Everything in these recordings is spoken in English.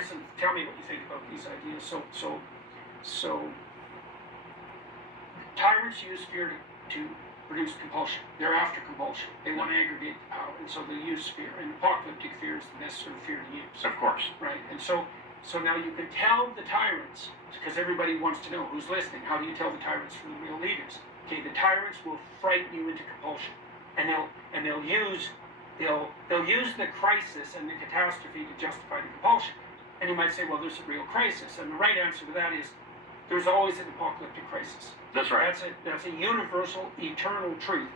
Harrison, tell me what you think about these ideas. So tyrants use fear to produce compulsion. They're after compulsion. They want to aggregate the power, and so they use fear. And apocalyptic fear is the best sort of fear to use. Of course. Right. And so now you can tell the tyrants, because everybody wants to know who's listening. How do you tell the tyrants from the real leaders? Okay, the tyrants will frighten you into compulsion, and they'll use the crisis and the catastrophe to justify the compulsion. And you might say, well, there's a real crisis, and the right answer to that is there's always an apocalyptic crisis. That's right. That's a universal, eternal truth.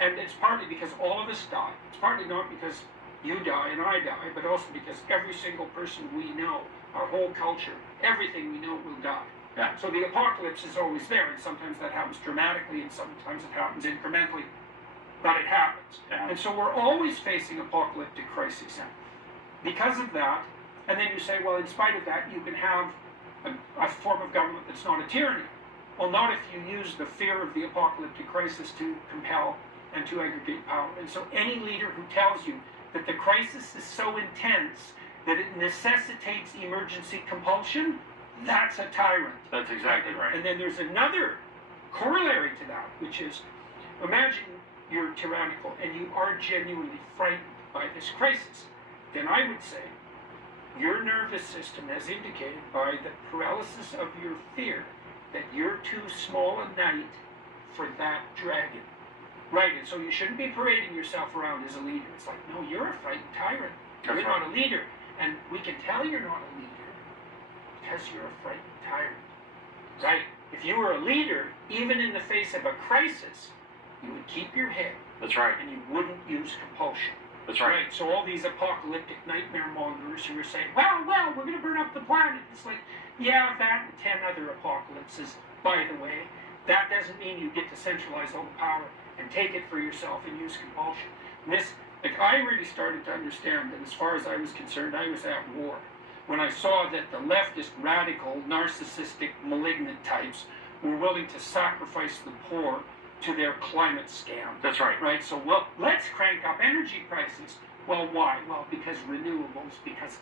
And it's partly because all of us die. It's partly not because you die and I die, but also because every single person we know, our whole culture, everything we know will die. Yeah. So the apocalypse is always there, and sometimes that happens dramatically, and sometimes it happens incrementally, but it happens. Yeah. And so we're always facing apocalyptic crises. Because of that, and then you say, well, in spite of that, you can have a form of government that's not a tyranny. Well, not if you use the fear of the apocalyptic crisis to compel and to aggregate power. And so any leader who tells you that the crisis is so intense that it necessitates emergency compulsion, that's a tyrant. That's exactly right. And then there's another corollary to that, which is, imagine you're tyrannical and you are genuinely frightened by this crisis. Then I would say your nervous system has indicated by the paralysis of your fear that you're too small a knight for that dragon. Right, and so you shouldn't be parading yourself around as a leader. It's like, no, you're a frightened tyrant. You're not a leader. And we can tell you're not a leader because you're a frightened tyrant. Right? If you were a leader, even in the face of a crisis, you would keep your head. That's right. And you wouldn't use compulsion. That's right. So all these apocalyptic nightmare mongers who are saying, well, we're going to burn up the planet. It's like, yeah, that and 10 other apocalypses, by the way. That doesn't mean you get to centralize all the power and take it for yourself and use compulsion. And I really started to understand that as far as I was concerned, I was at war. When I saw that the leftist, radical, narcissistic, malignant types were willing to sacrifice the poor to their climate scam. That's right. Right? So, well, let's crank up energy prices. Well, why? Well, because renewables, because